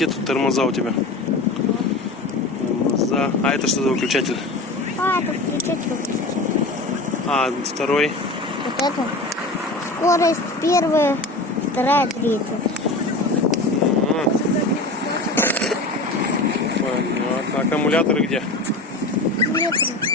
где тут тормоза у тебя? Тормоза. А это что за выключатель? А, это включатель. А, второй. Вот это. Скорость первая, вторая, третья. Понятно. Аккумуляторы где? Метры.